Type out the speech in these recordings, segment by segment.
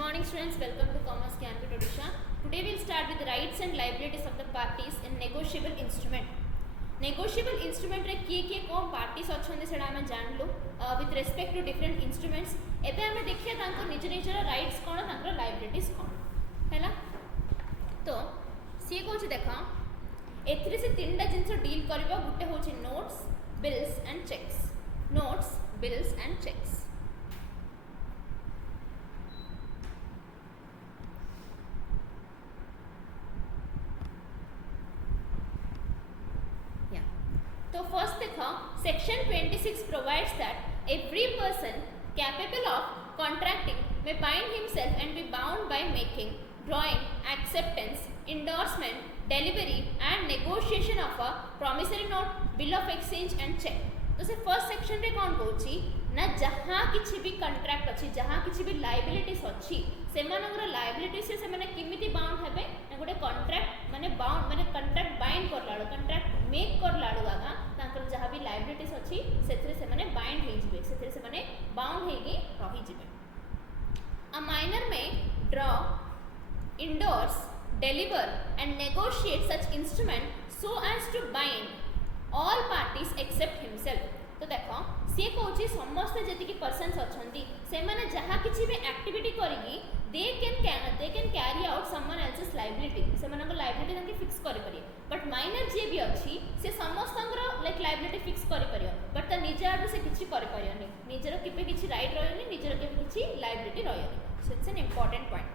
morning students, welcome to Commerce Campus Odisha. Today we will start with the rights and liabilities of the parties in negotiable instrument. Negotiable instrument रे किए कौन parties अच्छे से आम जानलु with respect to different instruments. एबे आम देखिए तांको निज निजर rights कौन तांकर liabilities कौन हैला तो सी को देखा एथरे से तीनटा जिनस डील करबा गुटे होची notes bills and cheques. Notes bills and cheques. तो फर्स्ट देखो section 26 provides that every person capable of contracting may bind himself and be bound by making, drawing, acceptance, endorsement, delivery and negotiation of a promissory note, bill of exchange and check. तो से first section रे कौन कहूची ना जहाँ किसी भी contract अच्छी जहाँ किसी भी लाइबिलिटीज अच्छी से मानकर लाइबिलिटी से माने किमिति बाउंड हेबे ना गोटे कंट्रैक्ट माने बाउंड माने कंट्रैक्ट बाइंड करलाडो कंट्रैक्ट मेक करलाडो आगा तांकर जहाँ भी लाइबिलिटीज अच्छी सेथरे से माने बाइंड हे जिवे सेथरे से माने बाउंड हेगी रही जिवे. A minor may draw indorse deliver and negotiate such instrument so as to bind all parties except himself. तो देखो सी कौन समस्त जी पर्सन्स अच्छा से मैंने जहाँ किसी भी एक्टिविटी करी they can carry out someone else's liability से लाइबिलिटी तांके फिक्स करि परियो. बट माइनर जी भी अच्छी से समस्त लाइक लाइबिलिटी फिक्स करि परियो बट ता निज आडू से किछि करि परियोनी निजर केबे किछि राइट रहयोनी निजर केबे किछि लाइबिलिटी रहयोनी. So it's an important point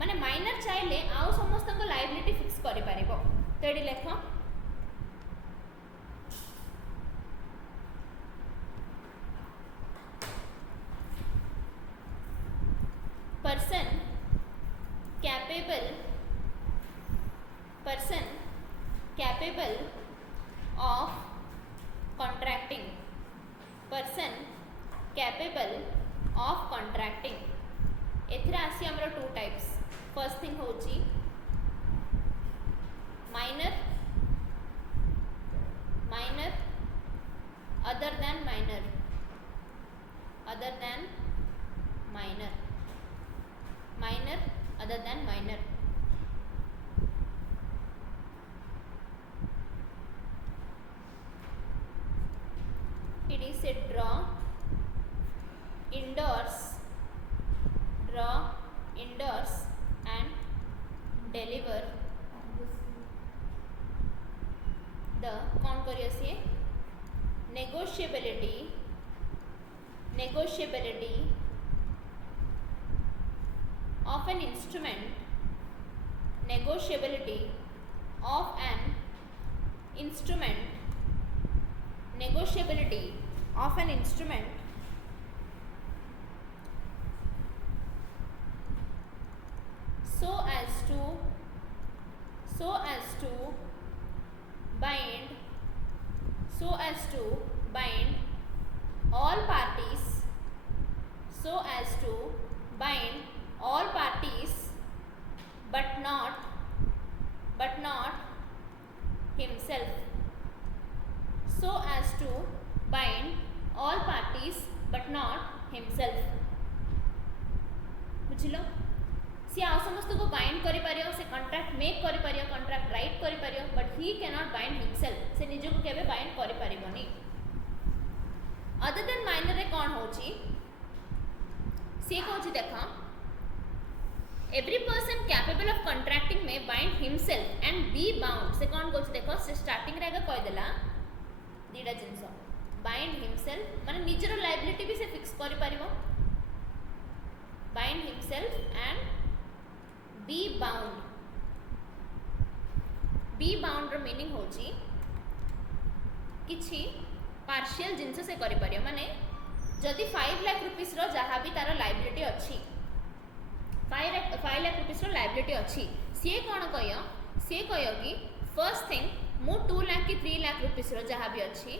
माने माइनर चाहिले आउ समस्त लाइबिलिटी फिक्स करि परिबो. तो एडी लेखो person capable of contracting. person capable of contracting एथरा आसी हमरो टू टाइप्स. फर्स्ट थिंग होची minor other than minor minor other than minor. It is a draw endorse and deliver the कौन करियो से negotiability of an instrument so as to bind all parties but not himself. So as to bind all parties but not himself. बुझिलो सी आ समस्त को bind करि परियो से contract make करि परियो कॉन्ट्रैक्ट राइट करि परियो but he can not bind himself से निज को केबे बाइंड करि परिबोनी. अदर देन माइनर रे कोन होची सी कहूची देखा every person capable of contracting may bind himself and be bound से कौन कहूँ देख से स्टार्टिंग रे कही देला दीटा जिनस बाइंड हिमसेल्फ माने निजर लाइबिलिटी भी से फिक्स करि परिबो bind himself and be bound रो मीनिंग होची किछि पार्शियल जिनस से करि परियो माने जदि 5 लाख रुपीस रो जहाँ भी तार लाइबिलिटी अच्छी 5 लाख रुपीस रो लाइबिलिटी अच्छी सी कौन कह कि फर्स्ट थिंग मु 2 लाख कि 3 लाख रुपीस रो जहाँ भी अच्छी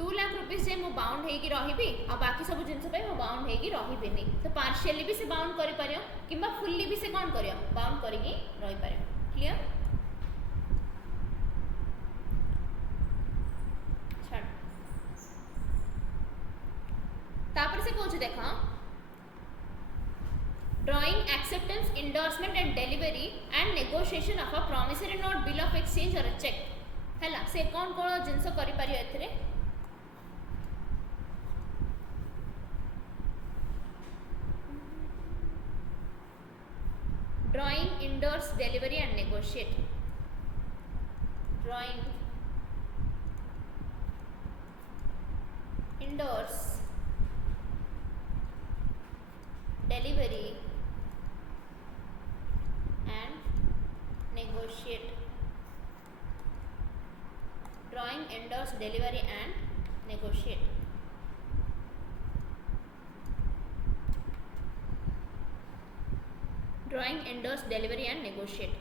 2 लाख रुपीस जे मु बाउंड हेगी रहिबी आ बाकी सब जिनस पे मु बाउंड हेगी रहिबेनी. तो पार्शियली भी से बाउंड करि परियो किबा फुल्ली भी से कौन करियो बाउंड करिकी रहि परियो. क्लियर. तापर से कहूँ देख drawing acceptance, endorsement and delivery and negotiation of a promissory note, bill of exchange or a check हैला से कौन कौन जिनस करि पारियो एथरे drawing, endorse, delivery and negotiate. Drawing, endorse, delivery and negotiate. Drawing, endorse, delivery and negotiate. Drawing, endorse, delivery and negotiate.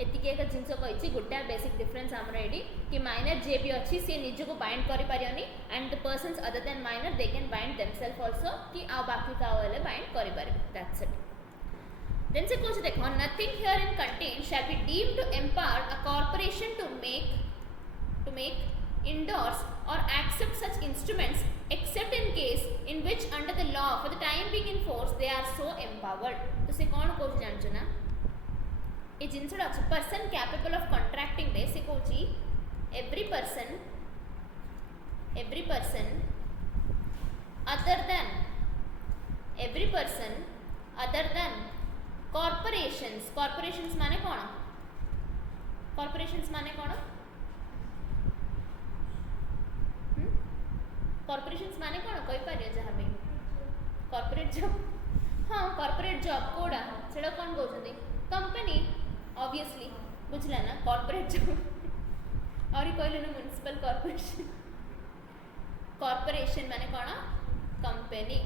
एतिके एक जिनस कही गोटे basic difference आमर ये कि माइनर जे भी अच्छी सी निज को बाइंड करि पारियोनी and the persons other than minor they can bind themselves also कि आ बाकी का वाले बाइंड करि पारिबे दैट्स इट देन से कुछ देखो nothing herein contain shall be deemed to empower a corporation to make endorse or accept such instruments except in case in which under the law for the time being in force they are so empowered तो से कौन को जानछ ना ए जिनसडा अछि person capable of contracting रे से कहूची every person other than corporations माने कौन corporations माने कौन corporations माने कौन कहि पारियो जहा भी corporate job हाँ corporate job कोडा सेडा कौन कहउछंदी कंपनी ऑब्वियसली बुझला ना corporate job और कहले ना म्युनिसिपल corporation माने कौन कंपनी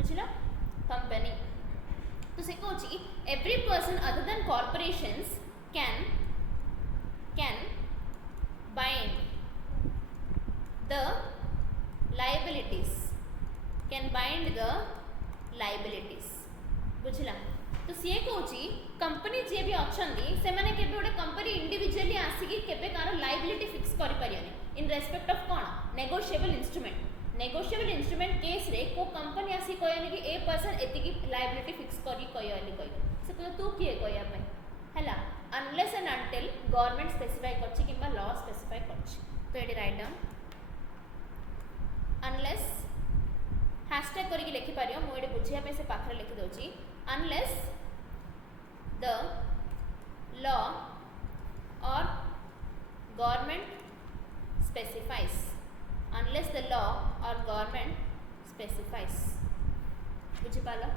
बुझला कंपनी तो से कहउची every person other than corporations can bind the liabilities बुझला तो सी कहूँ कंपनी जी भी अच्छा से मैंने केबे गोटे कंपनी इंडिविजुअली आसिकी केबे कार लाइबिलिटी फिक्स करि परियानी इन रेस्पेक्ट ऑफ कोन नेगोशिएबल इंस्ट्रूमेंट केस रे को कंपनी आसी कहयानी कि ए पर्सन एतिकी लाइबिलिटी फिक्स करी कहयाली कहि से तू किए कहया पे हैला unless and until government specify करछि किबा लॉ स्पेसिफाई करछि तो एडी राइट डाउन unless hashtag करके लिखि पारियो मो एडे बुझिया पे से पाखरे लिखि दोची unless the law or government specifies बुझि पाला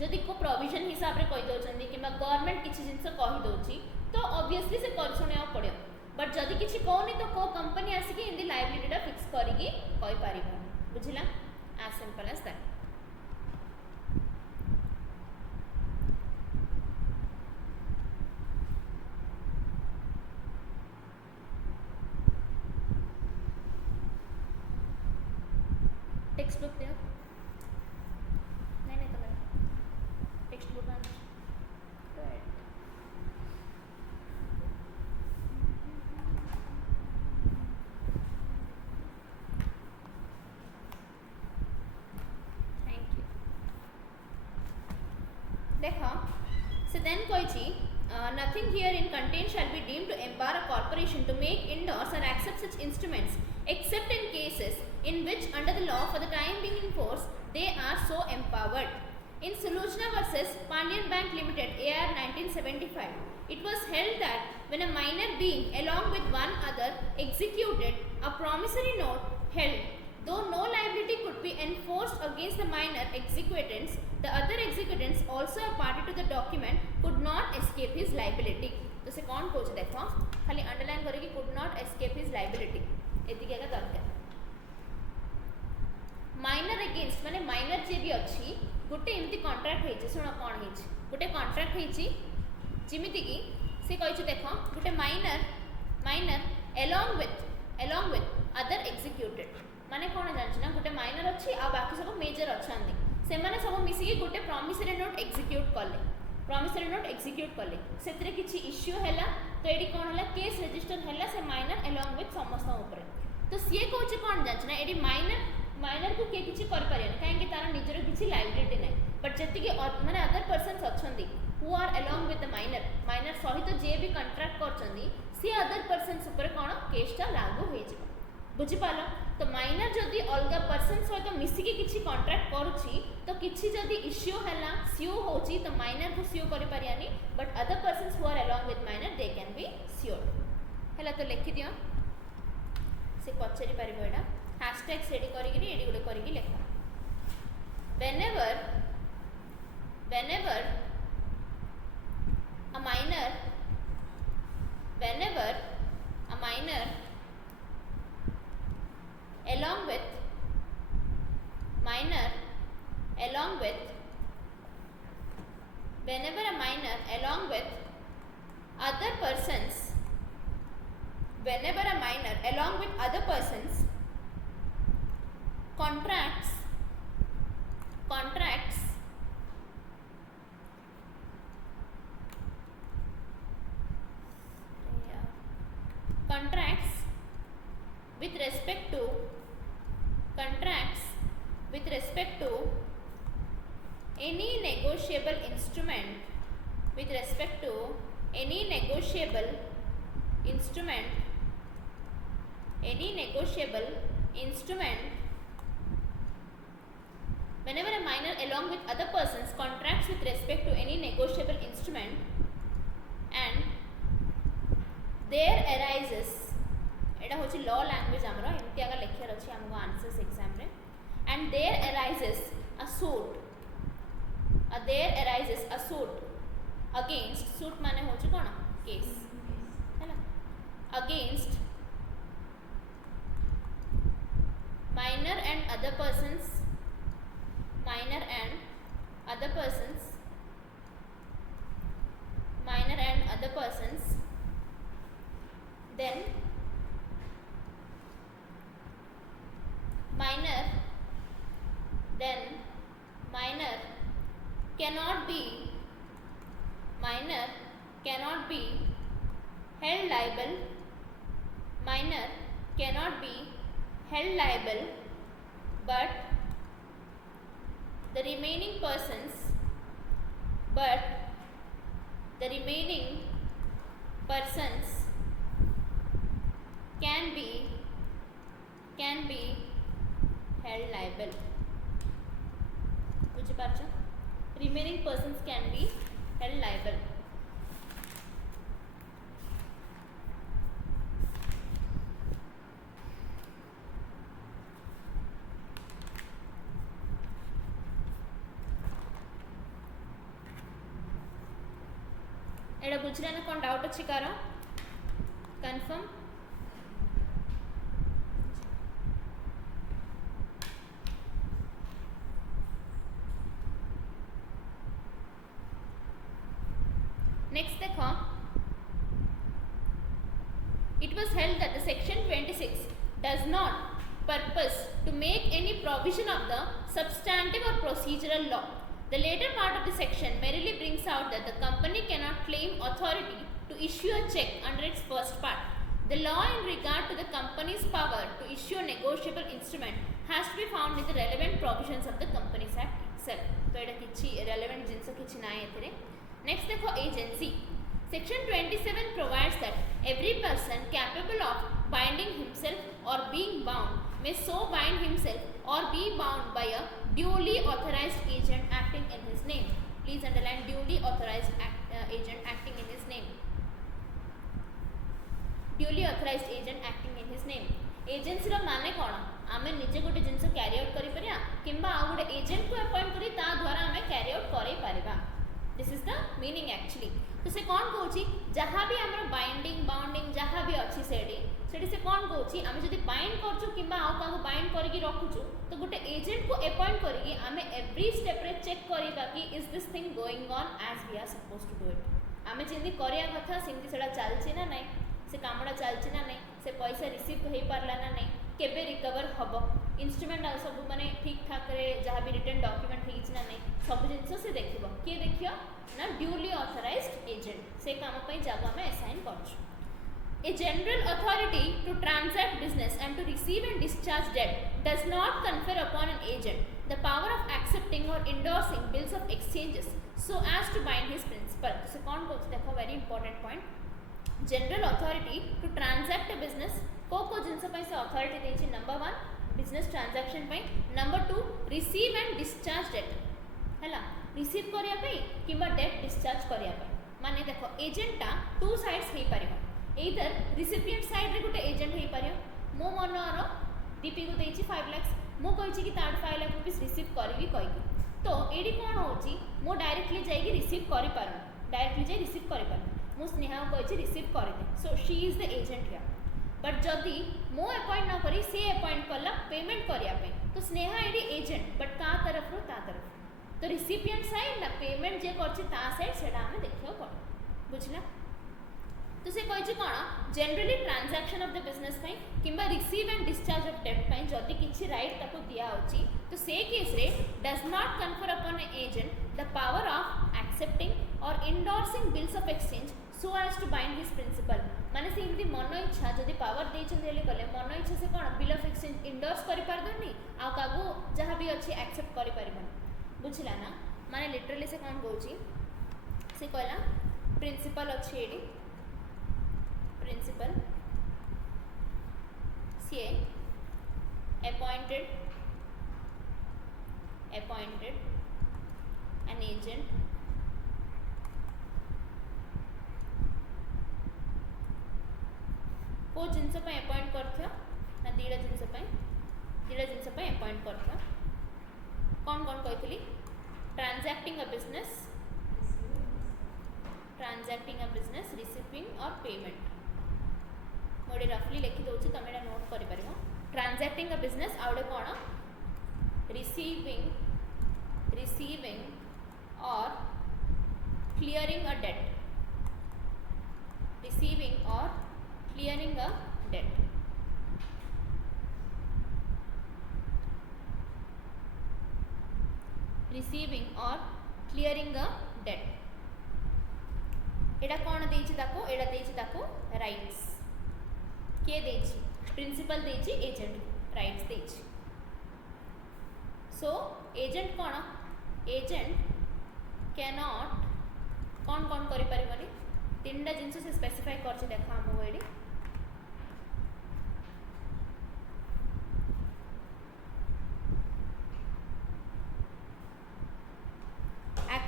जदि को प्रोविजन हिसाब रे कहि दोचंदी किबा गवर्नमेंट किछि जिंस कहि दोची तो ऑब्वियसली से कर सुनिया पड़ियो बट जदि किछि कहनी तो को कंपनी आसिकी इन दी लायबिलिटी टा फिक्स करिकी कहि पारिबो बुझिला as simple as that text book दिया नहीं तो टेक्स्ट बुक आन देखो से देन कही nothing herein contained shall be deemed to empower a corporation to make, endorse or accept such instruments except in cases in which under the law for the time being in force they are so empowered. In Sulujna versus Pandian Bank Limited AR 1975 it was held that when a minor being along with one other executed a promissory note held though no liability could be enforced against the minor executants, the other executants also a party to the document could not escape his liability. तो से कौन coach देखो खाली underline करेगी could not escape his liability एतिके का दरकार minor against माने minor जे भी अछि गोटे एमती कॉन्ट्रैक्ट हेछि सुनो कोन हेछि गोटे कॉन्ट्रैक्ट हेछि जिमिति की से कहिछु देखो गोटे minor along with other executed माने कोन जानछ ना गोटे माइनर अछि आ बाकी सब मेजर अछंदी से माने सब मिसी की गोटे प्रॉमिसरी नोट एग्जीक्यूट कले सेतरे किछि इश्यू हैला तो एडी कोन हैला केस रजिस्टर हैला से माइनर along with समस्त ऊपर तो सीए कहछि कोन जानछ ना एडी माइनर को के किछि कर परियन काहे कि तार निजर किछि लायबिलिटी नै बट जी माने अदर पर्सन्स अच्छी who are along with the minor minor सहित जी भी कंट्राक्ट कर सी अदर पर्सन्स कौन केसटा लागू हो बुझिपाल तो माइनर जदि अलग पर्सन सहित मिसिकी किसी कंट्राक्ट करुच्ची तो किसी जदि इश्यू है स्यू होची तो माइनर को स्यू करि परियानी but other persons who are along with minor they can be sued हैला तो लिखि दियो से पचारि परिबो एटा हैशटैग सेडी करिकि एडी गुडे करिकि लेख whenever a minor along with whenever a minor along with other persons contracts with respect to any negotiable instrument whenever a minor along with other persons contracts with respect to any negotiable instrument and there arises एटा होची law language हमरो एमती आगा लेखियर अछि हमको answers exam रे and there arises a suit against suit माने होची कोन case हैला against minor and other persons then minor cannot be held liable but the remaining persons can be held liable बुझी पारछ remaining persons can be held liable एड़ा बुझला ना कोन doubt अछि car confirm next देखो it was held that the section 26 does not purpose to make any provision of the substantive or procedural law. The later part of the section merely brings out that the company cannot claim authority to issue a check under its first part. The law in regard to the company's power to issue a negotiable instrument has to be found in the relevant provisions of the Companies Act itself. तो एटा किछि relevant जिंस किछि नाय एथरे. Next देखो agency. Section 27 provides that every person capable of binding himself or being bound may so bind himself or be bound by a duly authorized agent acting in his name. Please underline duly authorized agent acting in his name. Duly authorized agent acting in his name. Agency रो माने कोन आमे निजे गोटे जिंस carry out करि परिया किंबा आ गोटे agent को appoint करी ता द्वारा आमे कैरी आउट करि परिबा. This is the meaning actually. तो से कौन कहूची जहाँ भी हमर बाइंडिंग बाउंडिंग जहाँ भी अच्छी सेडी से कौन कहूची आमे जदि बाइंड करछु किंबा आ काको बाइंड करके रखुछु तो गोटे एजेंट को अपॉइंट करके आमे एवरी स्टेप रे चेक करिबा कि is this thing going on as we are supposed to do it. आमे जेंदी करिया कथा सेंती सेडा चलछि ना नै से कामडा चलछि ना नै से पैसा रिसीव होई पारला ना नै केबे रिकवर हबो इंस्ट्रूमेंट आ सब माने ठीक ठाक रे जहाँ भी रिटर्न डॉक्यूमेंट हेछि ना नै सब जिंस से देखिबो के देखियो ना ड्यूली ऑथराइज्ड एजेंट से काम पई जगह में assign करछु. A general authority to transact business and to receive and discharge debt does not confer upon an agent the power of accepting or endorsing bills of exchanges so as to bind his principal. So कौन कौन देखो very important point. General authority to transact a business को जिनसे पे से authority देची. Number 1 business transaction पे. Number 2 receive and discharge debt हैला receive करिया पे किबा debt discharge करिया पे. माने देखो एजेंट टा टू साइड्स हे परियो. either recipient side रे गुटे एजेंट हे परियो. मो मनर दीपी को देची 5 लाख मो कहिची कि 5 लाख रुपीस रिसीव करबी कहिकी. तो एडी कोन होची मो डायरेक्टली जाई कि रिसीव करि पारु. डायरेक्टली जाई रिसीव करि पारु. मो स्नेहा को कहिची रिसीव करि दे. So she is the agent here. But जदी मो अपॉइंट न करी से अपॉइंट करला पेमेंट करिया पे तो स्नेहा एडी एजेंट बट का तरफ रो ता तरफ. तो रिसिपिएंट साइड ना पेमेंट जे करची ता साइड सेडा हमें देखियो कोन बुझला. तो से कहिची कोन generally transaction of the business पई किबा receive and discharge of debt पई जदी किछि राइट ताको दिया होची तो से केस रे does not confer upon a agent the power of accepting or indorsing bills of exchange so as to bind his principal. माने से इनदी मन इच्छा जदी पावर देछन देले कले मन इच्छा से कोन बिल ऑफ एक्सचेंज इंडोर्स करि पार दनी आ कागो जहां भी अछि एक्सेप्ट करि परिबन. बुझला ना. माने लिटरली से कोन कहूची से कहला प्रिंसिपल अछि एडी प्रिंसिपल सी appointed an agent को जिनसे पे अपॉइंट करथियो ना दीडा जिनसे पे अपॉइंट करथियो. कौन कौन कहथिली transacting a business receiving or payment. मोडे रफली लिखि दउछि तमेडा नोट करि परिबो. ट्रांजैक्टिंग अ बिजनेस आउडे कोन receiving or clearing a debt. Receiving or clearing a debt. Receiving or clearing a debt. एडा कोन देछि ताको एडा देछि ताको राइट्स. के देछि प्रिंसिपल देछि एजेंट राइट्स देछि. सो एजेंट कोन एजेंट कैन नॉट कौन कौन करि परिबनी तीनटा जिनस से स्पेसिफाई करछि देखा हम AD.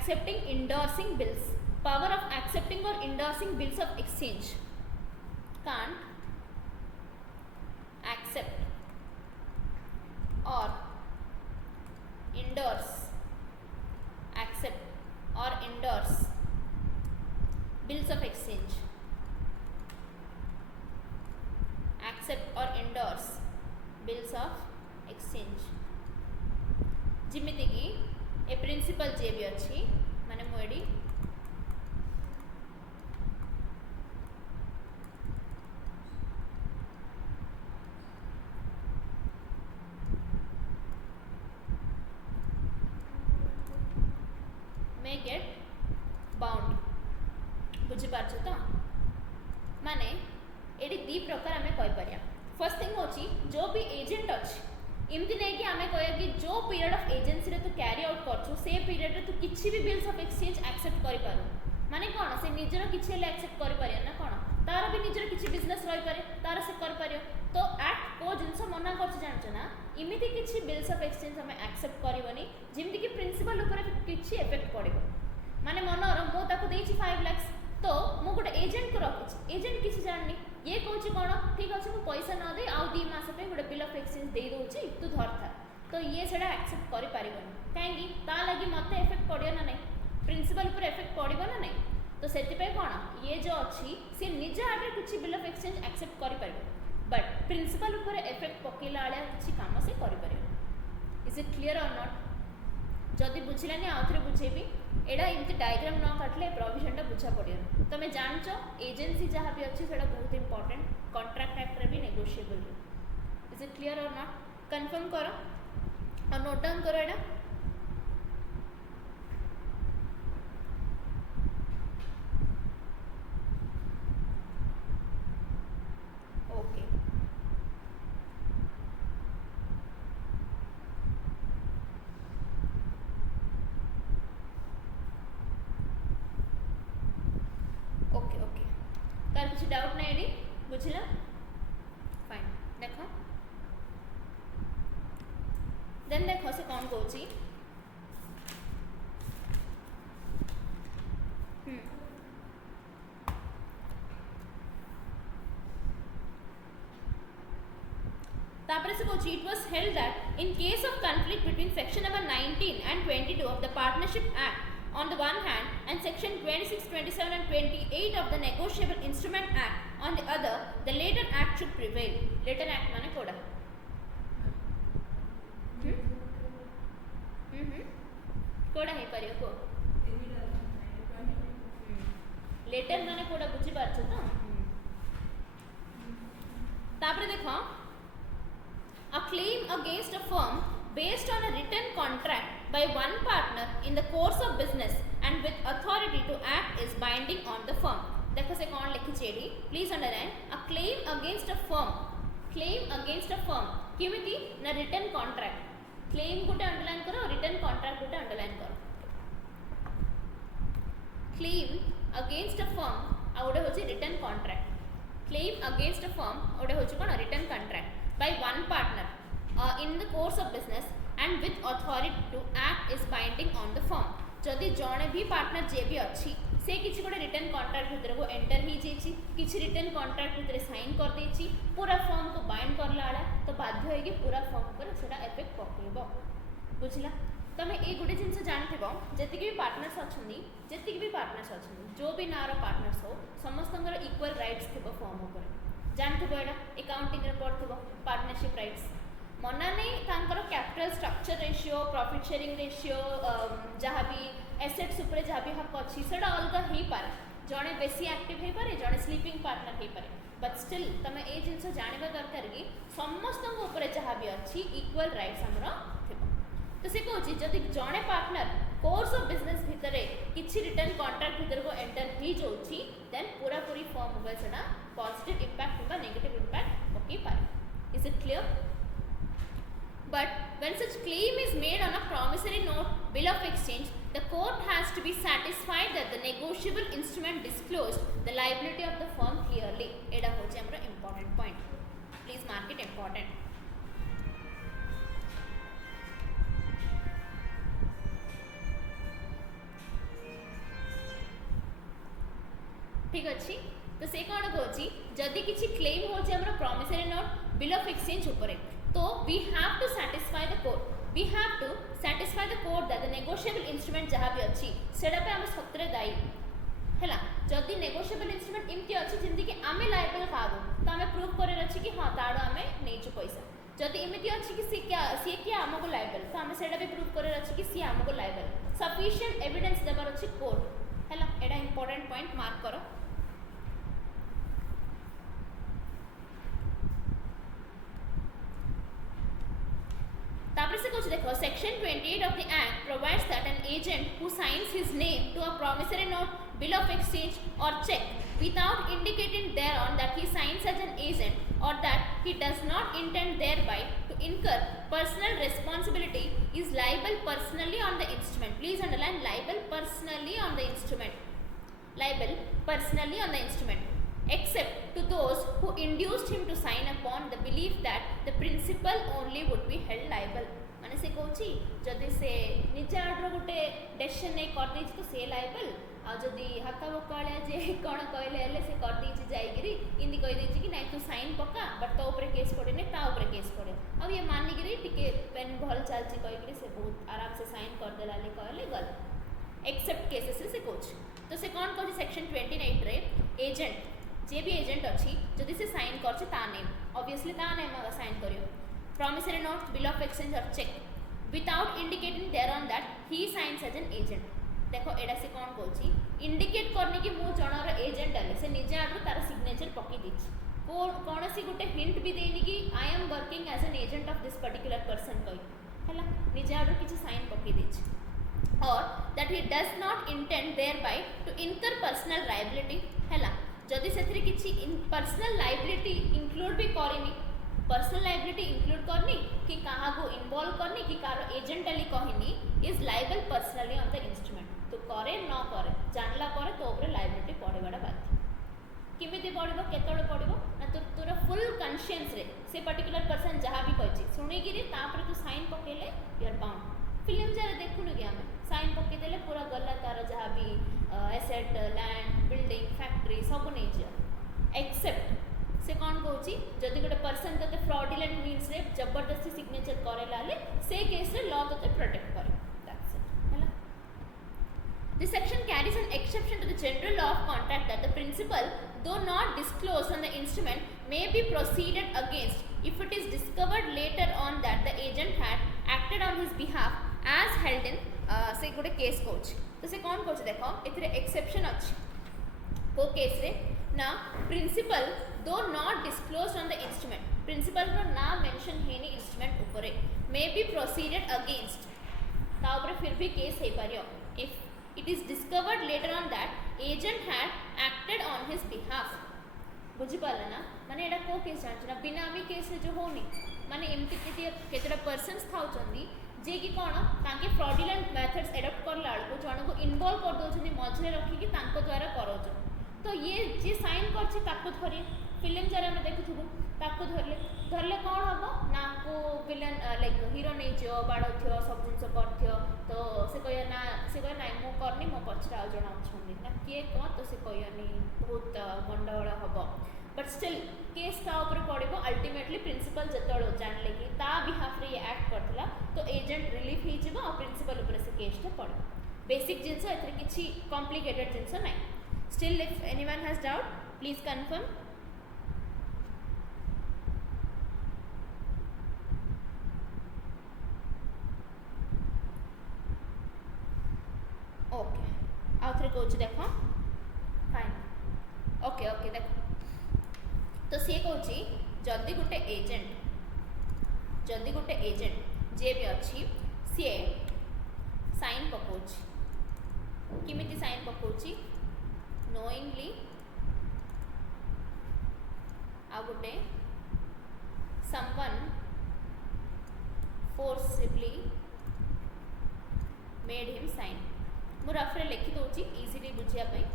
accepting endorsing bills. Power of accepting or endorsing bills of exchange. Can't accept or endorse bills of exchange. Accept or endorse bills of exchange. जिमिति की ए प्रिंसिपल जे भी अच्छी माने मोडी मे गेट बाउंड. बुझी पारछ तो माने एडी दी प्रकार हमें कहि परिया. फर्स्ट थिंग होची जो भी एजेंट अछि इमती नहीं कि आमे कहे कि जो पीरियड ऑफ एजेंसी रे तू कैरी आउट करछु से पीरियड रे तू किछि भी बिल्स ऑफ एक्सचेंज एक्सेप्ट करि पारू. माने कोन से निजर किछि ले एक्सेप्ट करि पारिया ना कोन तार भी निजर किछि बिजनेस रहि पारे तार से कर पारियो. तो एक्ट को जिंस मना करछ जानछ ना इमिति किछि बिल्स ऑफ एक्सचेंज हमें एक्सेप्ट करिवनी जिमति कि प्रिंसिपल ऊपर किछि इफेक्ट पड़िबो. माने मनर मो ताको देछि 5 लाख तो मो गोटे एजेंट को रखिछि एजेंट किछि जाननी ये कहूँ कौन ठीक अच्छे मुझे पैसा न दे आउ 2 मास गोटे बिल ऑफ एक्सचेंज दे दूसरी तू धर था तो ये से एक्सेप्ट कर कहीं लगी मत इफेक्ट पड़ो ना नहीं प्रिंसिपल पर इफेक्ट पड़ो ना नहीं. तो से कौन ये जो अच्छी सी निज आगे किसी बिल ऑफ एक्सचेंज एक्सेप्ट कर बट प्रिंसिपल उपर इफेक्ट पकेला किसी कम से कर. इज इट क्लीयर और नॉट. जदि बुझिलानी आउ थे बुझेबी एडा इमती डायग्राम न काटले प्रोविजन बुझा पड़ो. तुम जानच एजेंसी जहाँ भी अच्छी से बहुत इंपॉर्टेंट कॉन्ट्रैक्ट एक्ट रे भी नेगोशिएबल. इज इट क्लीयर और नॉट. कंफर्म करो और नोट डाउन करो एडा. ओके किसी डाउट नहीं एडी बुझला फाइन देखो देन देखो से कौन कहूँ तापर से कहूँ it was held that in case of conflict between section number 19 and 22 of the partnership act on the one hand and section 26, 27 and 28 of the negotiable instrument act on the other, the later act should prevail. Later act माने कोड़ा कोड़ा है परियो को letter माने कोड़ा बुझी पारछ तो तापर देखो a claim against a firm based on a written contract by one partner in the course of business and with authority to act is binding on the firm. देखो से कौन लिखी चेडी please underline a claim against a firm किमिति ना written contract claim गोटे underline करो written contract गोटे अंडरलाइन करो claim against a firm आ गोटे होची written contract claim against a firm गोटे होची कोन written contract by one partner in the course of business and with authority to act is binding on the firm. जदि जड़े भी partner जे भी अच्छी से किसी गोटे रिटर्न कॉन्ट्रैक्ट भितर को एंटर ही जाइए किसी रिटर्न कॉन्ट्रैक्ट भितर साइन कर देछि पूरा फर्म को बाइंड करला तो बाध्य होगी पूरा फर्म पर सेटा इफेक्ट पकेब बुझला तमे ए गोटे जिनस जानथिबो जति भी पार्टनर्स अछंदी जति भी पार्टनर्स अछंदी जो भी नार पार्टनर्स हो समस्तंगर इक्वल राइट्स थिबो फर्म ऊपर जानथिबो एटा अकाउंटिंग रे पढ़थिबो पार्टनरशिप राइट्स मना नहीं तांकर capital structure ratio profit sharing ratio जहाँ भी एसेट्स ऊपर जहाँ भी हक अच्छी सेटा अलग हो पारे जड़े बेसी एक्टिव हो पारे जड़े स्लीपिंग पार्टनर हो पारे बट स्टिल तुम ए जिनस जानवा दरकार कि समस्त ऊपर जहाँ भी अच्छी इक्वल राइट्स हमर थिबो तो से कहूँ जदि जड़े पार्टनर कोर्स ऑफ बिजनेस भितर किसी रिटर्न कॉन्ट्रैक्ट भितर को एंटर ही जाऊँगी देन पूरा पूरी फर्म ऊपर से पॉजिटिव इंपैक्ट या नेगेटिव इंपैक्ट पकई पारे is it clear But when such claim is made on a promissory note bill of exchange, the court has to be satisfied that the negotiable instrument disclosed the liability of the firm clearly. एडा होचे हमरा important point. Please mark it important. ठीक अच्छी तो से कौन कहूँ जदि किसी क्लेम होचे हमरा promissory note bill of exchange ऊपर तो we have to satisfy the court that the negotiable instrument जहाँ भी अच्छी सेटा पे आमे सत्रे दायी हैला जदि negotiable instrument इमती अच्छी जिंदगी के आमे liable कागो तो आमे प्रूव करे रची कि हाँ ताड़ो आमे नेचु पैसा जदि इमती अच्छी कि सी क्या आमको liable तो आमे सेटा भी प्रूव करे रची कि सी आमको liable sufficient evidence देबार अच्छी court हैला एटा important point mark करो तापर से कुछ देखो section 28 of the act provides that an agent who signs his name to a promissory note bill of exchange or check without indicating thereon that he signs as an agent or that he does not intend thereby to incur personal responsibility is liable personally on the instrument. Please underline liable personally on the instrument except to those who induced him to sign upon the belief that the principal only would be held liable. माने से कहूँ जदि से निज आड्र गोटे डेसिशन नहीं कर दी तो से लाइबल आ जदि हाका बोकालिया जे कौन कहले हेले से कर दी जाइगिरी इन्दी कहि दी कि नहीं तू साइन पका बट तो ऊपर केस पड़े नहीं ता ऊपर केस पड़े अब ये मानी गिरी टिके पेन भल चलची कहि से बहुत आराम से साइन कर देला ले कहले गल एक्सेप्ट केसेस से कहूँ तो से कौन कहूँ सेक्शन 28 रे एजेंट जे भी एजेंट अच्छी जदि से साइन करछे ता नेम ऑब्वियसली ता नेम आगे साइन करियो promissory note bill of exchange or check without indicating thereon that he signs as an agent देखो एडा से कौन कहूँ इंडिकेट करने की मु जणार एजेंट आले से निजे आडू तार सिग्नेचर पकई दिछि कौन सी गोटे हिंट भी देनी कि I am working as an agent of this particular person कही हैला निजे आडू किछि साइन पकई दिछि और that he does not intend thereby to incur personal liability हैला जदि से किसी पर्सनल लाइबिलिटी इंक्लूड भी करनी पर्सनल लाइबिलिटी इंक्लूड करनी कि कहाँ को इन्वॉल्व करनी कि कार एजेंटली कहनी is liable personally on the instrument तो करे न करे जानला पर तो ऊपर लाइबिलिटी पड़ेगा बाध्य केमिति पड़ो केतोळे पड़ो ना तोर फुल कॉन्शियस रे से पर्टिकुलर पर्सन जहाँ भी कही शुणिकी तू साइन पकेले यू आर बाउंड फिल्म जरा देखुनु कि आम साइन पकईदेले पूरा गला तार जहाँ भी एसेट लैंड बिल्डिंग फैक्ट्री सब नहीं जा एक्सेप्ट से कौन कहूँ जदि गोटे पर्सन ते फ्रॉडुलेंट मीन्स रे जबरदस्ती सिग्नेचर करेला से केस रे लॉ ते प्रोटेक्ट करे दैट्स इट हैला This section carries an exception to the general law of contract that the principal, though not disclosed on the instrument, may be proceeded against if it is discovered later on that the agent had acted on his behalf as held in से गोटे case कौच तो से कौन कौच देख ए exception अच्छी को case रे ना principal do not disclose on the instrument principal रो ना मेंशन हेनी इंस्ट्रूमेंट ऊपर मे बी प्रोसीडेड अगेंस्ट ता ऊपर फिर भी केस हे परियो if it is discovered later on that agent had acted on his behalf बुझी पाला ना माने एडा को केस जानछ ना बिनामी केस जो होनी माने एमती केतेटा पर्सन्स थाउचंदी जे कि कौन तांके फ्रॉडुलेंट मेथड्स एडप्ट करला को जण को इन्वॉल्व कर दोछनी मझरे रखी कि तांको द्वारा करोज तो ये जे साइन करछि ताको धरि फिल्म जरा हम देखुथबु ताको धरले कौन हबो ना को विलन लाइक हीरो नै जो बाडोथियो सब जिंस करथियो तो से कह ना मो करनी मो पछरा आ जण अछनी ना के को तो से कहनी बहुत गंडगोल हबो बट स्टिल केस ता ऊपर पड़ो अल्टीमेटली प्रिंसिपल जो जानले कि ता बिहाफ रे एक्ट करथिला तो एजेंट रिलीफ ही जीवो और प्रिंसिपल ऊपर से केस टा पड़ो बेसिक जिंस एथरे किछि कॉम्प्लिकेटेड जिंस नै still if anyone has doubt please confirm okay आउथरे कोच देखो फाइन ओके ओके देखो तो सी कौची जदि गोटे एजेंट जे भी अच्छी सी साइन पकाउची किमिति साइन पकाउची नोइंगली आ गोटे someone forcibly made him sign मु रफरे लिखि दउची इजीली बुझिया पई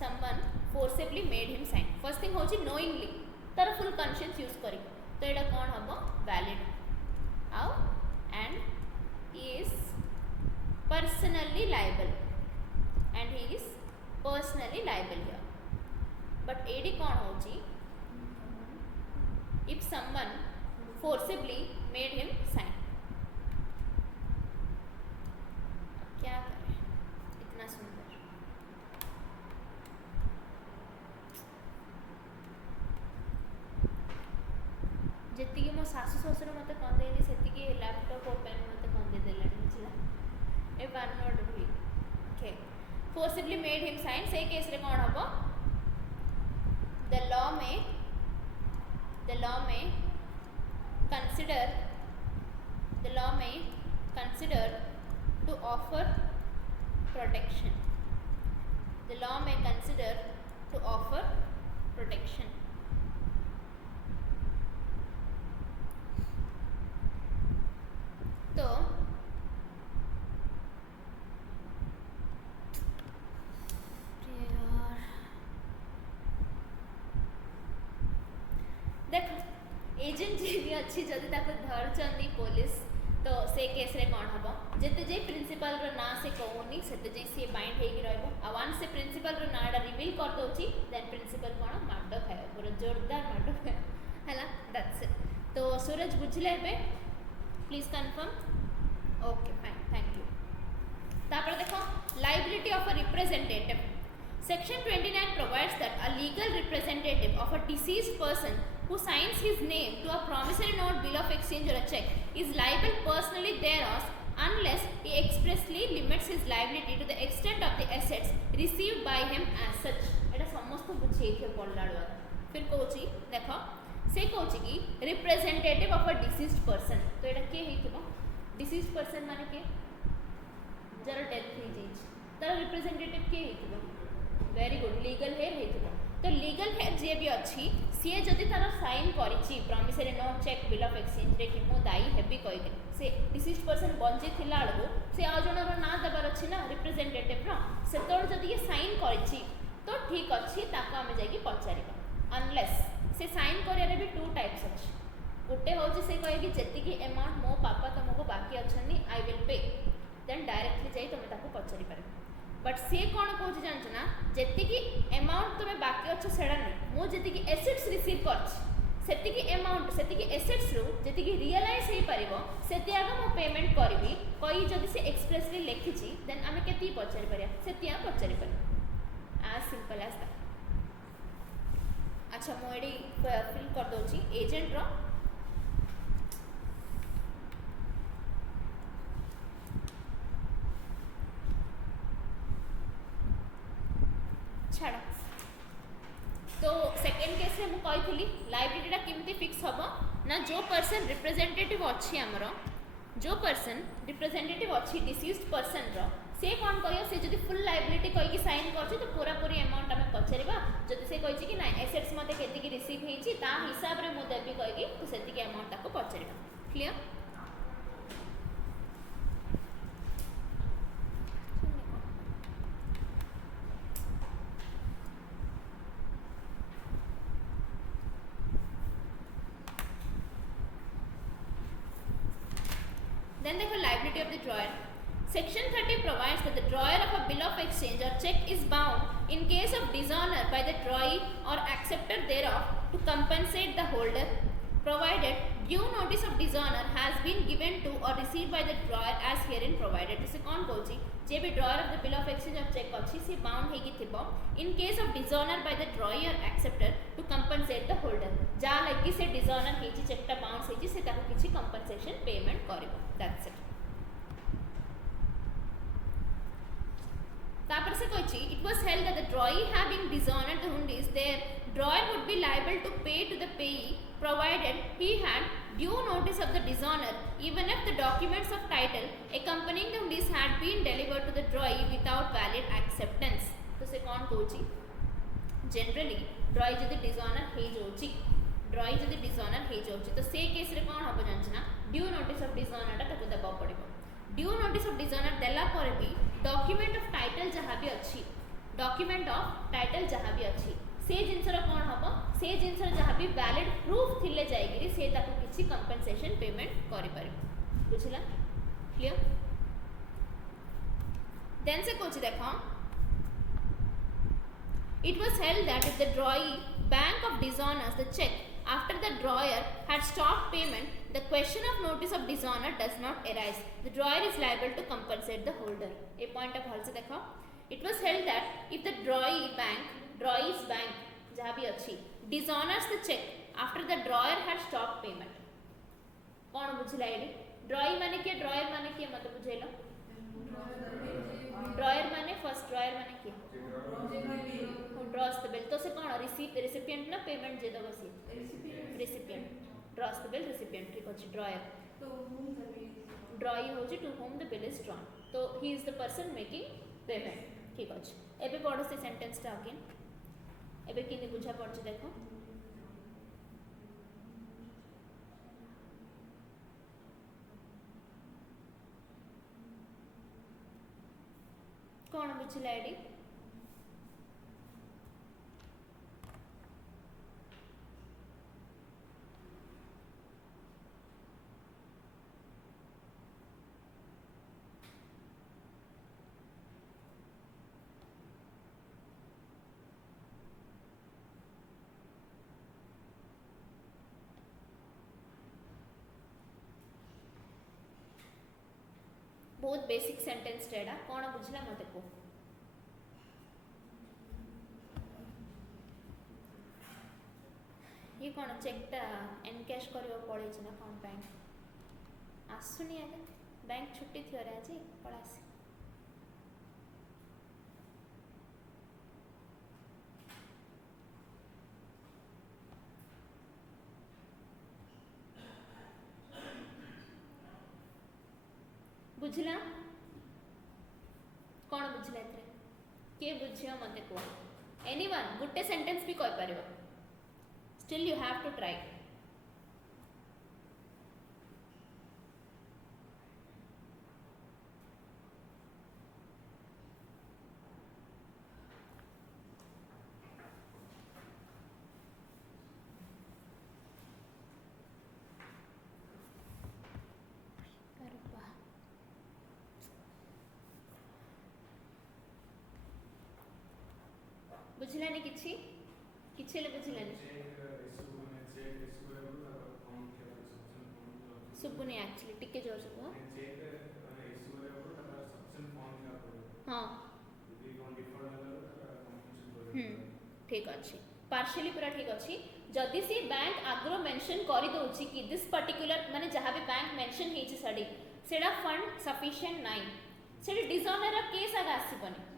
someone forcibly made him sign first thing होची नोइंगली तार फुल कॉन्शियस यूज करी तो एटा कौन हम वैलिड आउ and is personally liable and he is personally liable here but एडी कौन होची if someone forcibly made him sign क्या करें इतना सुंदर जी मो शाशु शशुर मत कंदे से लैपटॉप ओपन मत कंदे देला बुझला ए वन नोट भी okay forcibly made him sign से केस रे कौन हबो द लॉ में consider to offer protection the law may consider to offer protection तो देखो एजेंट जी भी अच्छी जदि ताको धरचंदी पुलिस तो से केस रे कौन हम जिते जे प्रिंसिपल रो ना से कहूनी सेते जे सी बाइंड हेगी रहबो आ वन से प्रिंसिपल रो नाडा रिवील कर दोची देन प्रिंसिपल कोन माडो खायो पूरा जोरदार माडो खायो हैला दैट्स इट तो सूरज बुझले बे please confirm okay fine thank you तापर देखो liability of a representative section 29 provides that a legal representative of a deceased person who signs his name to a promissory note, bill of exchange or a check is liable personally thereof unless he expressly limits his liability to the extent of the assets received by him as such एटा समस्त बुझे के पड़ला फिर कहूची देखो से कहूची कि representative of a deceased person तो एटा के हेइथिबो डिसीज्ड पर्सन माने के जरा डेथ हो जाइछ तार रिप्रेजेंटेटिव के हेइथिबो वेरी गुड लीगल हेयर हेइथिबो तो लीगल हेयर जे भी अच्छी सी जदि तार साइन करिछि promissory note cheque bill of exchange रे कि मो दायी हेबी कहि से डिसीज्ड पर्सन बंची थिला आलगो से आ जणर ना देबार अछि ना रिप्रेजेंटेटिव रो सेतोर जदि ये साइन करिछि तो ठीक अच्छी ताको आमे जाइए पचारिबा अनलेस से साइन करियारे भी टू टाइप्स अच्छी गोटे हूँ से कहे कि जी अमाउंट मो पापा तुमको बाकी अच्छा I will pay then directly जाई तुम ताको पचारि पारे बट सी कौन कौन जानछ ना जी अमाउंट तुम बाकी अच्छ से मुझे एसेट्स रिसीव कर अमाउंट से एसेट्स रु जी रियलाइज हो पार से आग मु पेमेंट करी कही जब से एक्सप्रेसली लिखी देन आम के पचारि पार से पचारि पार as simple as that अच्छा मुझे फिल कर दूची एजेंट रो छाड़ तो सेकेंड केस रे मु कही लायबिलिटीटा केमती फिक्स हम ना जो पर्सन रिप्रेजेंटेटिव अच्छी आमर जो पर्सन रिप्रेजेंटेटिव अच्छी डिसीज्ड पर्सन रो से कौन कह से जब फुल लायबिलिटी कहीकि साइन कर तो पूरा पूरी अमाउंट आम पचारा जब से कही कि ना एसेट्स मत के रिसीव होती हिसाब से मुझे देवी कहीकि तो से अमाउंट ताको पचारा क्लियर Then देखो liability of the drawer. Section 30 provides that the drawer of a bill of exchange or check is bound in case of dishonor by the drawee or acceptor thereof to compensate the holder, provided due notice of dishonor has been given to or received by the drawer as herein provided. तो से कौन कहूँ जे भी drawer of the bill of exchange or check अच्छी से bound है कि थिबो in case of dishonor by the drawee or acceptor to compensate the holder. जा लगी से dishonor है जी चेकटा bounce है जी से ताको किसी compensation payment करिवो. That's it. तापर से कोई it was held that the drawee having dishonored the hundies, their drawer would be liable to pay to the payee provided he had due notice of the dishonor, even if the documents of title accompanying the hundies had been delivered to the drawee without valid acceptance. तो से कौन कहूची generally drawee जदि dishonor हे जोची drawee जदि dishonor हे जोची तो से case रे कौन हबो जानछना ड्यू नोटिस ऑफ डिसऑनर टा ताको देबा पड़िबो ड्यू नोटिस ऑफ डिसऑनर देला पर भी डॉक्यूमेंट ऑफ टाइटल जहाँ भी अच्छी डॉक्यूमेंट ऑफ टाइटल जहाँ भी अच्छी से जिनसर कौन हम से जिनसर जहाँ भी वैलिड प्रूफ थिले जाइगिरी से ताको किसी कंपनसेशन पेमेंट करि पारिबो बुझला क्लियर देन से कोची देखो it was held that if the drawee bank of dishonors the check after the drawer had stopped payment, the question of notice of dishonor does not arise. The drawer is liable to compensate the holder. A point of also देखो. It was held that if the drawee's bank जहाँ भी अच्छी dishonors the check after the drawer had stopped payment. कौन बुझला ये? Drawee माने क्या? Drawer माने क्या? मत बुझेलो. Drawer माने first drawer माने क्या? Draws the bill. तो से कौन recipient ना payment जे दबा सी. Recipient. Draws the bill recipient ठीक अच्छी drawer. तो drawee हो जी to whom the bill is drawn. तो he is the person making payment ठीक अच्छी. एबे पढ़ो से sentence टा again. एबे किन्हीं बुझा पढ़ो देखो. कौन बुझला एडी? बहुत बेसिक सेंटेंस टेडा कौन बुझला मते को ये कौन चेकटा एनकैश करियो पड़े छ ना कौन बैंक आसुनी आगे बैंक छुट्टी थियो रे आज पळासी बुझला कौन बुझला एथरे के बुझियो मते को एनीवन गुटे सेंटेंस भी कहि परिबो still you have to try बुझिलानी किछि किछि ले बुझिलानी सुबुनी एक्चुअली टिके जोर से को हाँ ठीक अच्छे पार्शियली पूरा ठीक अच्छी जदि सी बैंक आगुरी मेंशन कर दउछि कि दिस पर्टिकुलर माने जहाँ भी बैंक मेंशन हेछि सडी सेडा फंड सफिशिएंट नाइ सेडी डिसऑनर केस आगा आसीबनी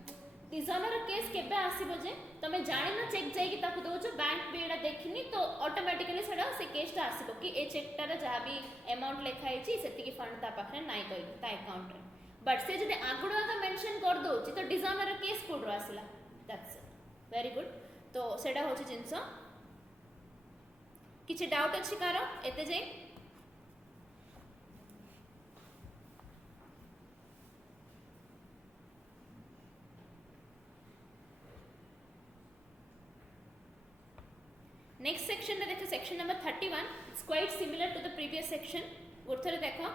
डिसऑनर केस केबे आसीबो जे तमे जानि न चेक जाई कि ताकु दोछ बैंक भी एडा देखिनी तो ऑटोमेटिकली सेडा से केसटा आसीबो कि ए चेकटार जहाँ भी अमाउंट लिखा हेछि सेति कि फंड ता पाखरे नाइ कहि ता अकाउंट रे बट से जदि आगुडा का मेंशन कर दउछि तो डिसऑनर केस कोड आसिला दैट्स इट वेरी गुड तो सेडा होछि जिंस किछि डाउट अछि कार एते जे नेक्स्ट सेक्शन रे देखो section number 31 it's quite similar to the previous section गुरथरे देखो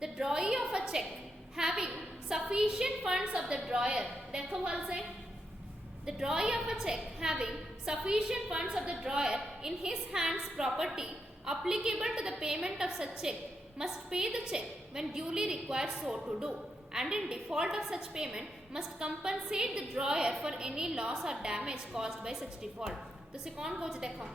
the drawee of a cheque having sufficient funds of the drawer देखो भल से the drawee of a check having sufficient funds of the drawer in his hands property applicable to the payment of such check must pay the check when duly required so to do and in default of such payment must compensate the drawer for any loss or damage caused by such default तो से कौन कहूँ देखो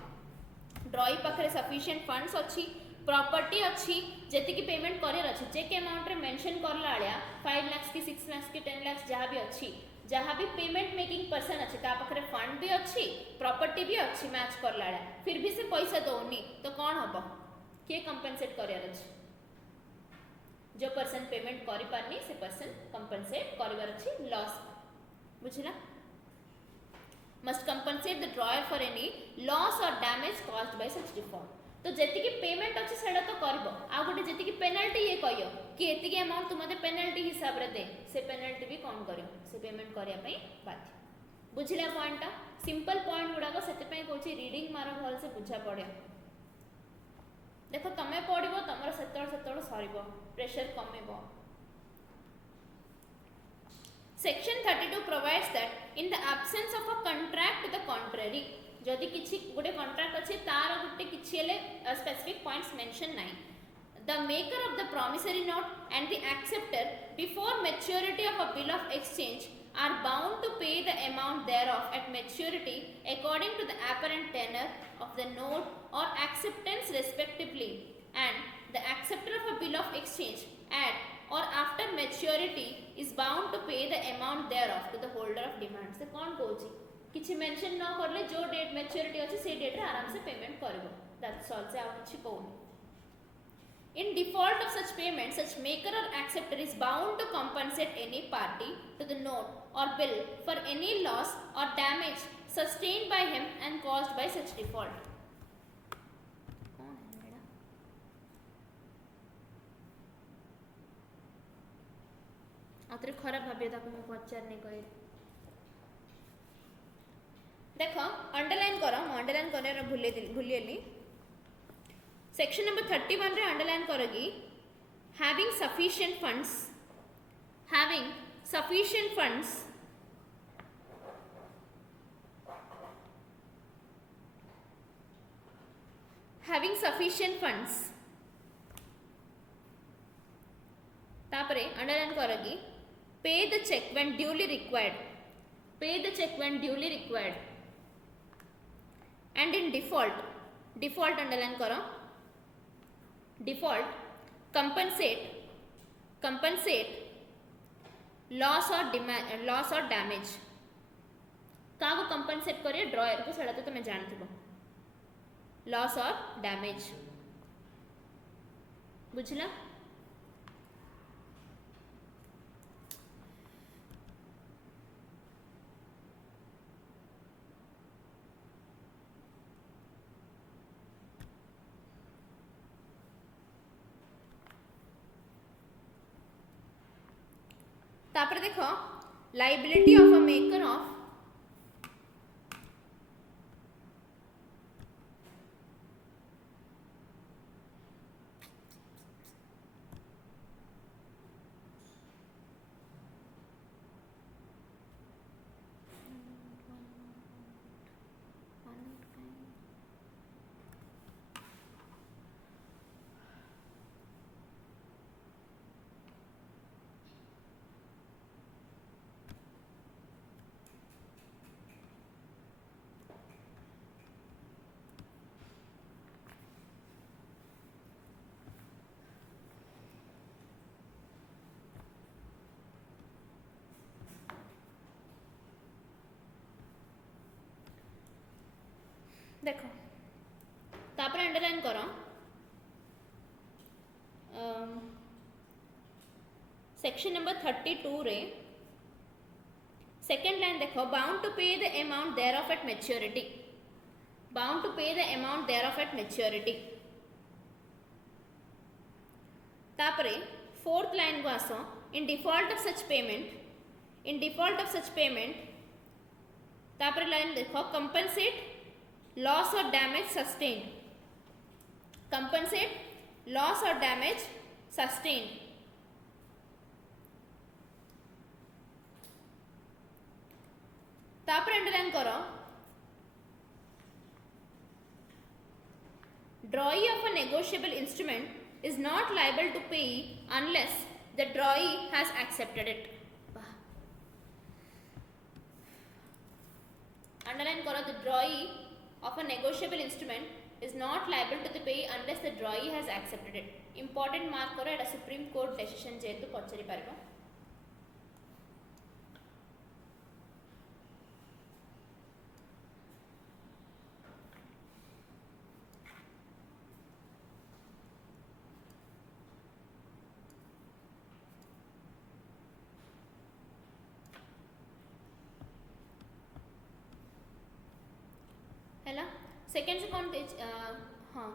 ड्रॉई पाखे sufficient funds अच्छी property अच्छी जेति की पेमेंट करियर अच्छी चेक अमाउंट रे मेंशन करला आलिया 5 लाख की 6 लाख की 10 लाख जहाँ भी अच्छी जहाँ भी पेमेंट मेकिंग पर्सन अच्छे ता पाखरे फंड भी अच्छी प्रॉपर्टी भी अच्छी मैच करला आलिया फिर भी से पैसा दौनी तो कौन हम किए कंपेनसेट करियर अच्छी जो पर्सन पेमेंट करि पारनी से पर्सन कंपेनसेट करिवार अच्छी loss बुझिला must compensate the drawer for any loss or damage caused by such default तो जेति की पेमेंट अछि सेडा तो करबो आ गोटे जेति की पेनल्टी ये कहियो कि एति की अमाउंट तु मते पेनल्टी हिसाब रे दे से पेनल्टी भी कोन करियो से पेमेंट करिया पई बाध्य बुझिला पॉइंट सिंपल पॉइंट गुडा को सेते पई कहूची रीडिंग मारो भल से बुझा पड़े देखो तमे पढिबो तमरो सेतळ सरीबो pressure कमेबो Section 32 provides that in the absence of a contract to the contrary जदि किछि गोटे कॉन्ट्रैक्ट अछि तार गोटे किछि हेले स्पेसिफिक पॉइंट्स मेंशन नाही the maker of the promissory note and the acceptor before maturity of a bill of exchange are bound to pay the amount thereof at maturity according to the apparent tenor of the note or acceptance respectively and the acceptor of a bill of exchange at or after maturity is bound to pay the amount thereof to the holder of demand से कौन कहूची किछि mention न करले जो date maturity अछि से date रे आराम से पेमेंट करबो दैट्स ऑल से आउ किछि कहू in default of such payment such maker or acceptor is bound to compensate any party to the note or bill for any loss or damage sustained by him and caused by such default आतरे खराब भाबे ताको मैं पचारने कहे देखो underline करो मैं underline करे भूलिएली section number 31 रे underline करोगी having sufficient funds having sufficient funds having sufficient funds तापरे अंडरलाइन करोगी pay the check when duly required pay the check when duly required and in default underline करो default compensate loss or damage Kako compensate करिए dryer को सेडा तो तमे जानथिबो loss or damage बुझला तापर देखो liability of a maker of देख तापर अंडरलाइन कर सेक्शन नंबर 32 रे सेकेंड लाइन देख bound to pay the amount thereof at maturity bound to pay the amount thereof at maturity तापरे fourth line को as in default of such payment तापरे line देख compensate loss और damage sustained compensate loss और damage sustained तापर underline करो drawee of a negotiable instrument is not liable to pay unless the drawee has accepted it. Underline करो the drawee of a negotiable instrument is not liable to the pay unless the drawee has accepted it. Important mark करो एटा Supreme Court decision जेतु पचरी पारिबो है second से कौन हाँ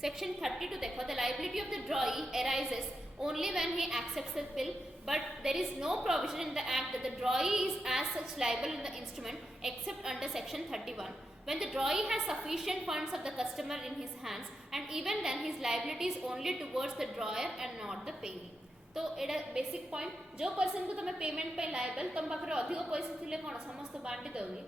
सेक्शन 32 देखो the liability of the drawee arises only when he accepts the bill but there is no provision in the act that the drawee is as such liable in the instrument except under section 31 when the drawee has sufficient funds of the customer in his hands and even then his liability is only towards the drawer and not the payee तो एटा basic point जो person को तुम्हें payment पे liable तुम पाखरे अधिक पैसा थिले कोन समस्त बांटी दोगी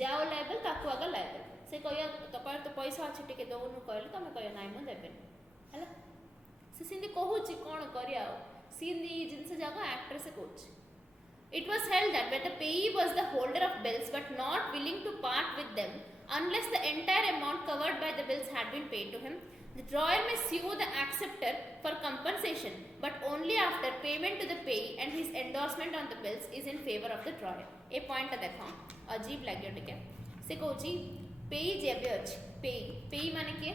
जाओ लायबल ताकू आगे लायबल से कह तो कह तो पैसा अच्छे टिके दौनु कहले तुम कह ना मुझे देवेनि है से सिंधी कहूँ कौन करिया सिंधी जिनस जाक एक्टर से कहूँ It was held that when the payee was the holder of bills but not willing to part with them unless the entire amount covered by the bills had been paid to him, the drawer may sue the acceptor for compensation but only after payment to the payee and his endorsement on the bills is in favor of the drawer. A point देखो अजीब लगे टिके से कहूँ पेई जेबे अच्छी पेई माने किए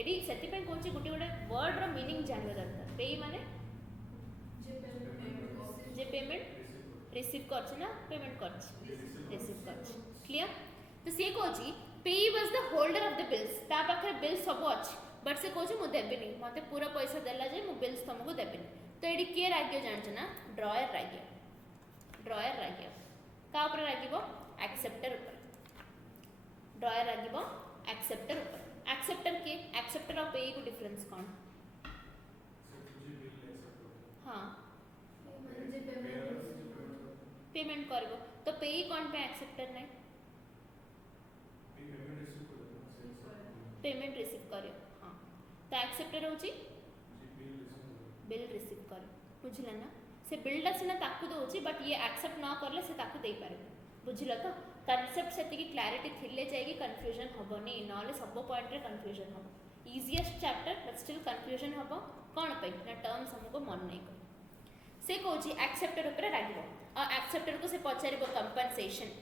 एडी सेति पे कहूँ गोटे गोटे वर्ड रो मीनिंग जानवा दरकार पेई माने जे पेमेंट रिसीव कर ना पेमेंट कर रिसीव कर क्लियर तो सी कहूँ पेई was the holder of the bills ता पाखे बिल सब अच्छी बट से कहूँ मुझे देविनी मत पूरा पैसा देला जे मु बिल्स तुमको देविनी तो ये किए राग्य जानछ ना ड्रॉयर राग्य का ऊपर रागिबो एक्सेप्टर ऊपर ड्रॉयर रागिबो एक्सेप्टर ऊपर एक्सेप्टर के एक्सेप्टर और पेई को डिफरेंस कौन हाँ पेमेंट करबो तो पेई कौन पे एक्सेप्टर नहीं पेमेंट रिसीव करियो हाँ तो एक्सेप्टर होची बिल रिसीव कर बुझला ना से बिलटा सिना ताकू दोची बट ये एक्सेप्ट ना करले से ताकू देई पारे बुझला तो कांसेप्ट सेति की क्लैरिटी थिले जाएगी कंफ्यूजन हबनी नले सब पॉइंट रे कंफ्यूजन हबो easiest chapter but still confusion हबो कोन पे ना टर्म्स हमको मन नहीं कर से कहूँ एक्सेप्टर ऊपर रागिबो और एक्सेप्टर को से पचारिबो कंपनसेशन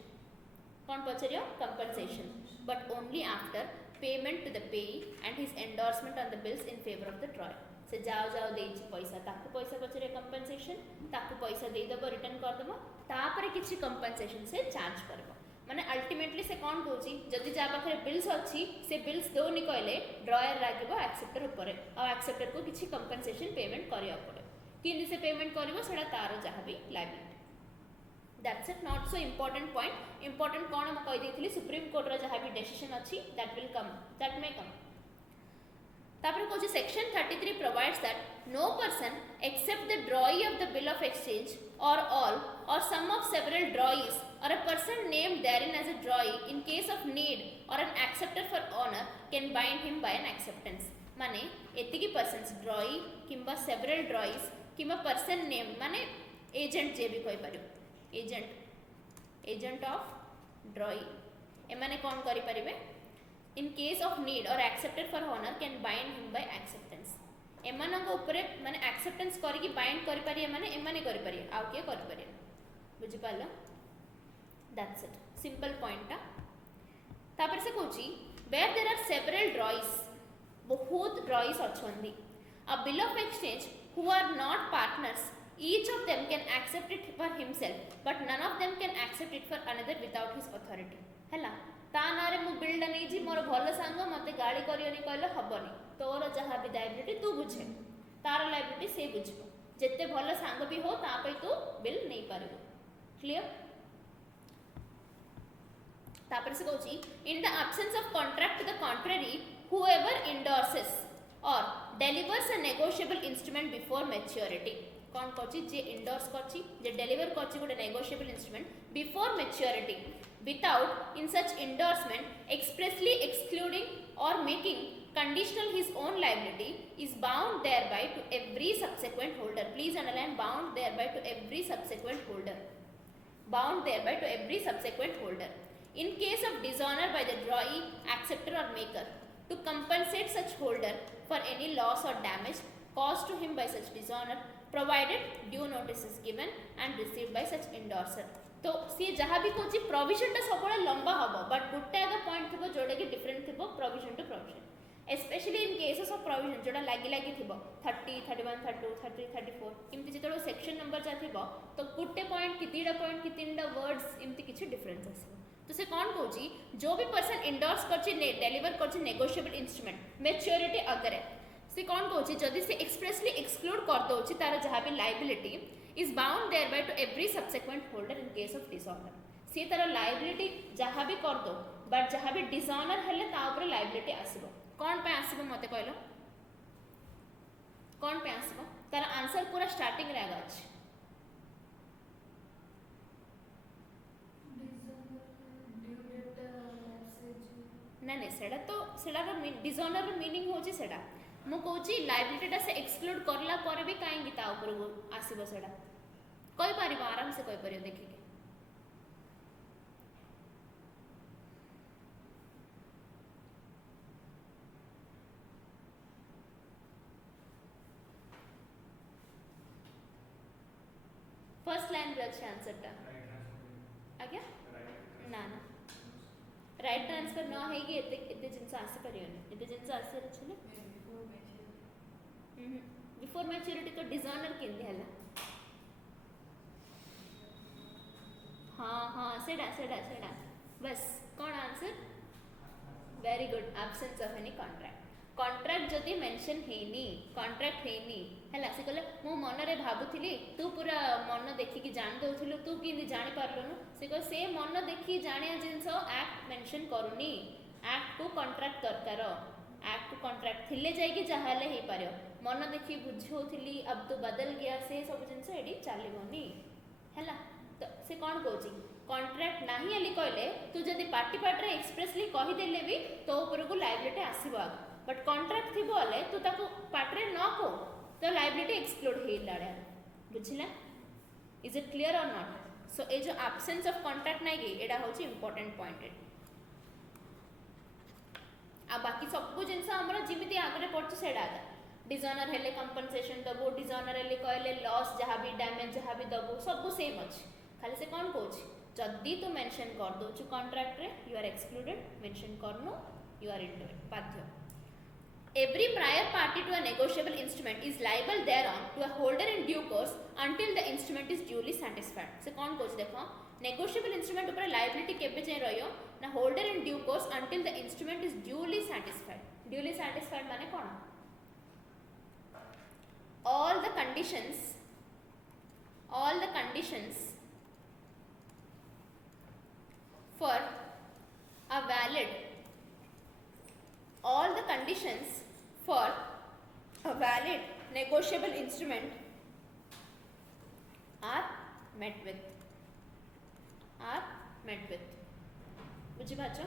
कौन पचारियो compensation but only after payment to the payee and his endorsement on the bills in favour of the drawer से जाओ देछि पैसा ताकू पैसा पचारे कंपनसेशन ताकू पैसा दे दबो रिटर्न कर दबो तापरे किछि कंपनसेशन से चार्ज करबो माने अल्टीमेटली से कौन कहूँ जदि जा पाखरे बिल्स अच्छी से बिल्स दोनी कहले ड्रॉयर रागिबो एक्सेप्टर ऊपर और एक्सेप्टर को किछि कंपनसेशन पेमेंट करिया पड़े किन से पेमेंट करिवो सेडा तारो जहाँ भी liability that's it not so important point important कौन मैं कही देथिली सुप्रीम कोर्ट रो जहाँ भी डिसीजन अच्छी that will come that may come तापर कहूँ section 33 provides that no person except the drawee of the bill of exchange or all or some of several drawees or a person named therein as a drawee in case of need or an acceptor for honor can bind him by an acceptance माने एतिकी persons ड्रॉई किंबा several ड्रॉईज किंबा person name माने agent जे भी कहि पारियो agent of ड्रॉई एमाने कौन करि परिबे in case of need or accepted for honour can bind him by acceptance एमानक ऊपर माने एक्सेप्टेंस करिकि बाइंड करि पारिए माने एमाने करि पारिए आउ के करि पारिए बुझि पालो दैट्स इट सिंपल पॉइंट ता तापर से कहूची where there are several drawees, बहुत drawees अच्छी. A bill of exchange who are not partners, each of them can accept it for himself, but none of them can accept it for another without his authority. ହେଲା ता नारे मु बिल्डा नहीं जी मोर भल सांग मते गाड़ी करियोनी कहले हबनी तोर जहाँ भी लाइबिलिटी तू बुझे तार लाइबिलिटी से बुझबो जेते भल सांग भी हो ता पे तू बिल नहीं पारिबो. क्लियर. तापर से कहूची in the absence of contract to the contrary whoever endorses or delivers a negotiable instrument before maturity. कौन कहूची जे इंडोर्स करची जे डेलीवर करची गोटे negotiable instrument before maturity without in such endorsement expressly excluding or making conditional his own liability is bound thereby to every subsequent holder. Please underline bound thereby to every subsequent holder. Bound thereby to every subsequent holder. In case of dishonor by the drawee, acceptor or maker, to compensate such holder for any loss or damage caused to him by such dishonor, provided due notice is given and received by such endorser. तो सी जहाँ भी कौन provision सब लंबा हम but गोटे आगे point थी जोटा कि डिफरेंट थी provision to provision specially in cases of provision जोटा लगी लगी थी 30, 31, 32, 33, 34 इमती जो सेक्शन नंबर जहाँ थी तो गोटे पॉइंट कि तीनटा वर्ड्स इमती किसी डिफरेंस आसो. तो से कौन कहूँ जो भी पर्सन इंडोर्स कर डेलीवर कर नेगोशिएबल इंस्ट्रूमेंट मैच्योरिटी अगर से कौन कहूँ जदि से एक्सप्रेसली एक्सक्लूड कर दौर तार जहाँ भी liability is bound thereby to every subsequent holder in case of dishonor. सी तार लाइबिलिटी जहाँ भी कर दो बट जहाँ भी डिसऑनर हेले ता ऊपर लाइबिलिटी आसीबो. कौन पे आसीबो मते कहलो कौन पे आसीबो तार आंसर पूरा स्टार्टिंग रे आगा अछि. नहीं सेटा तो सेटा डिसऑनर रो मीनिंग होची सेटा मु कहूँ लाइबिलिटीटा से एक्सक्लूड करला पर भी कहीं ता ऊपर आसीबो सेटा कहि परिबो आराम से कहि परियो देखिके. फर्स्ट लाइन रे अछि आंसर टा आज्ञा ना ना राइट ट्रांसफर न हेगी एते जिंस आसी परियोनी एते जिंस आसी अछि बिफोर मैच्योरिटी तो डिसऑनर केंदे हला. हाँ हाँ सेडा सेडा सेडा बस कौन answer very good absence of any contract जदि मेंशन हेनी कॉन्ट्रैक्ट हेनी हला से कहले मो मन रे भाबुथिली तू पूरा मन देखिकी जान दउथिलु तू किंदी जानि पारलनु से कह से मन देखि जानिया जिंस एक्ट मेंशन करूनी एक्ट को कॉन्ट्रैक्ट दरकार एक्ट को कॉन्ट्रैक्ट थिले जाइकी जहाले हे पारियो मन देखि बुझौथिली अब तो बदल गया से सब जिंस एडी चालिबोनी हला. तो से कौन कहूँ कॉन्ट्रैक्ट नहीं हेली कहले तू जदि पार्टी पार्टी एक्सप्रेसली कहीदेले भी तो ऊपर को लाइबिलिटी आसब आग बट कॉन्ट्रैक्ट थी बोले तू ताको पार्टी न कह तो लाइबिलिटी एक्सक्लूड हो लड़े बुझिला. इज इट क्लियर और नॉट. सो ये जो एब्सेंस ऑफ कॉन्ट्रैक्ट नहीं कि एटा हूँ इंपोर्टेंट पॉइंट आ बाकी सब जिनस आमर जमी आगे पड़े से डिसऑनर हेले कंपनसेशन दबो डिसऑनर हेले कहले लॉस जहाँ भी डैमेज जहाँ भी दबो सब सेम अच्छे खाली से कौन कहूँ जदि तू मेंशन कर दौचु कॉन्ट्रैक्ट रे यू आर एक्सक्लूडेड मेंशन करनु यू आर इनटू इट बाध्य. Every prior party to a negotiable instrument is liable thereon to a holder in due course until the instrument is duly satisfied. से कौन कहूँ देखो negotiable instrument ऊपर liability केबे जाए रहियो ना holder in due course until the instrument is duly satisfied. Duly satisfied माने कौन all the conditions for a valid all the conditions for a valid negotiable instrument are met with बुझी पाच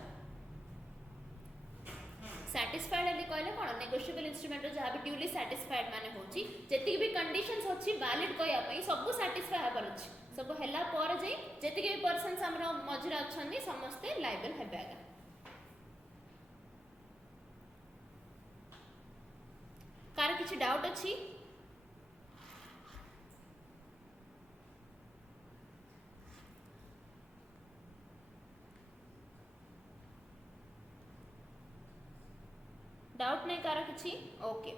satisfied heli कहले कोन negotiable instrument जहाँ भी duly satisfied माने होची जेति भी conditions होची valid कहया पई सब satisfy हेबार अछि सब हेला पर जे जेति भी पर्सन्स हमरो मजरा अछनी समस्ते लायबल हेबागा. कार किसी डाउट अच्छी डाउट नहीं कार किसी ओके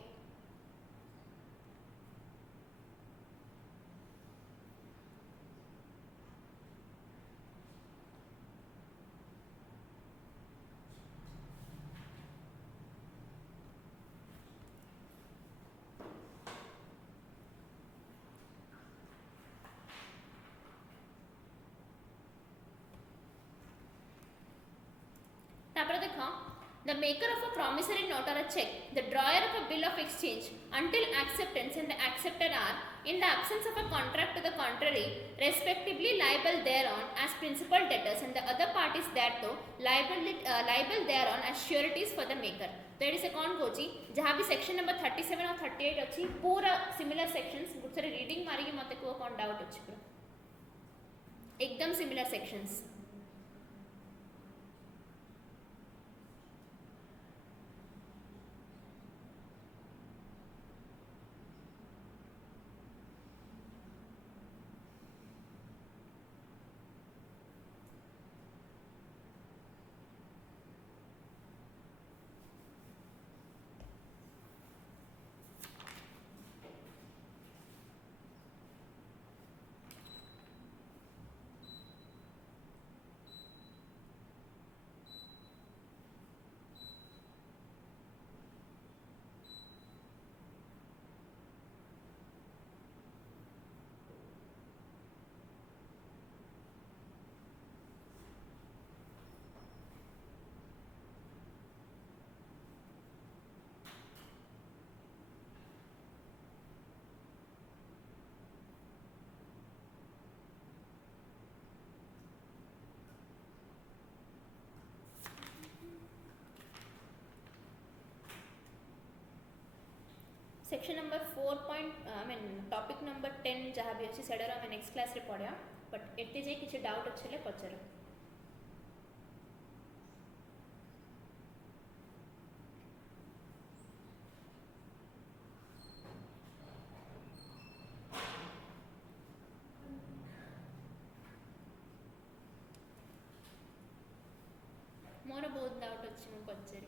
तापर देखो the maker of a promissory note or a check, the drawer of a bill of exchange until acceptance and the acceptor are, in the absence of a contract to the contrary, respectively liable thereon as principal debtors and the other parties thereto liable thereon as sureties for the maker. तो ये से कौन Cauchy जहाँ भी section number 37 और 38 अच्छी पूरा similar sections good सारे रीडिंग मारी के मते को कौन डाउट अच्छी पूरा एकदम similar sections section number 4 I mean topic number 10 जहाँ भी अच्छी सेडर आम नेक्स्ट क्लास रे पढ़ा बट एते जे किसी डाउट अच्छे पचार मोर बहुत डाउट अच्छे मुझे पचारि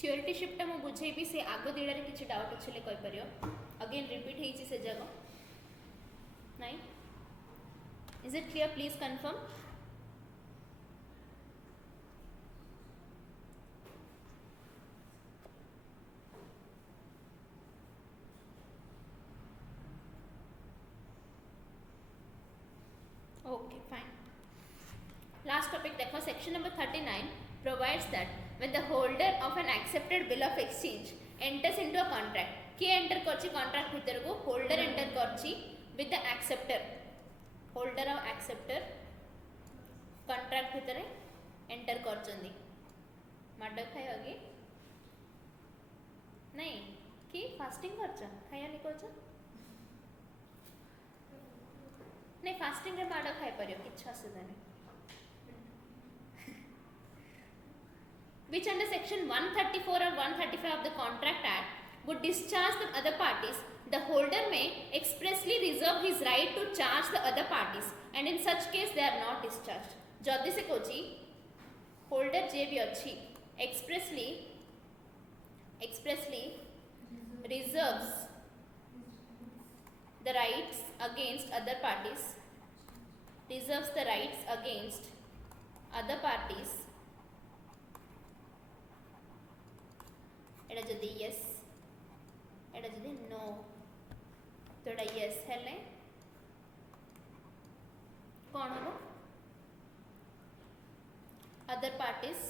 श्योरिटीशिपटा मु बुझेबी से आग दिड़े किसी डाउट अच्छे कहीपर अगेन रिपीट होती से जगह नहीं is it clear please confirm okay fine last topic देखो section number 39 provides that when the holder of an accepted bill of exchange enters into a contract किए enter करछि contract भीतर को holder enter करछि with the acceptor holder और acceptor contract भीतर enter करछन्दी माड खाइबा नहीं कि फास्टिंग करछ खाइया नि करछ नहीं फास्टिंग रे माड खाइ परियो किछ असुविधा नहीं which under section 134 or 135 of the Contract Act would discharge the other parties, the holder may expressly reserve his right to charge the other parties and in such case they are not discharged. जदि से Kochi holder जे भी अच्छी expressly reserves the rights against other parties, reserves the rights against other parties एटा जदि yes एटा जदि no तो एटा yes हेले कौन हो other parties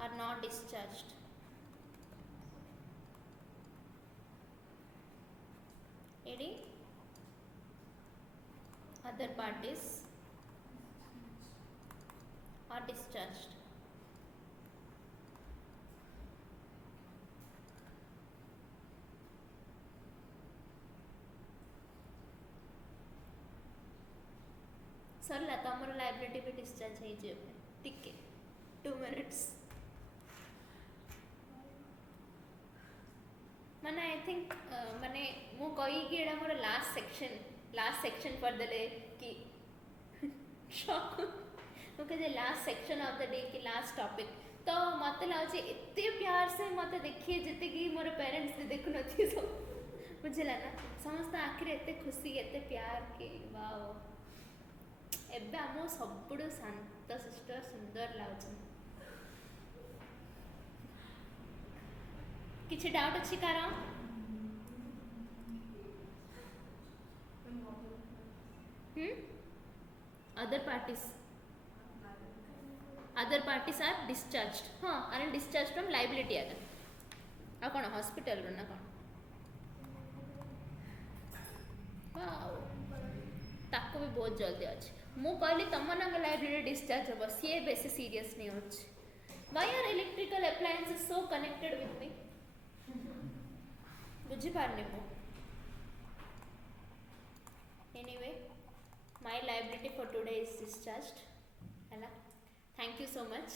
are not discharged एडी अदर पार्टीज आर डिस्चार्ज्ड सरला तो आमर लाइबिलिटी भी डिस्चार्ज हो जाए टिके 2 मिनिट्स ମାନେ आई थिंक माने मु कही कि एडा मोर last section for the day कि शॉक ओके जे last section of the day कि लास्ट टॉपिक तो मत लाउची एते प्यार से मत देखिए जते कि मोर पेरेंट्स भी देखु नथि सब बुझला ना समस्त आखिर एते खुशी एते प्यार के वाओ एबे आम सबुठु शांत शिष्ट सुंदर लाउछ किसी डाउट अच्छी कार अदर पार्टीज आर डिस्चार्ज हाँ आर डिस्चार्ज फ्रॉम लाइबिलिटी आगे आ कौन हॉस्पिटल ना कौन ताको भी बहुत जल्दी अच्छे मु कहली तुम ना लाइब्रेरी डिस्चार्ज हम सी बेसी सीरियस नहीं हो why are electrical appliances so connected with me बुझीपारनी मु anyway my liability for today is discharged है ना थैंक यू सो मच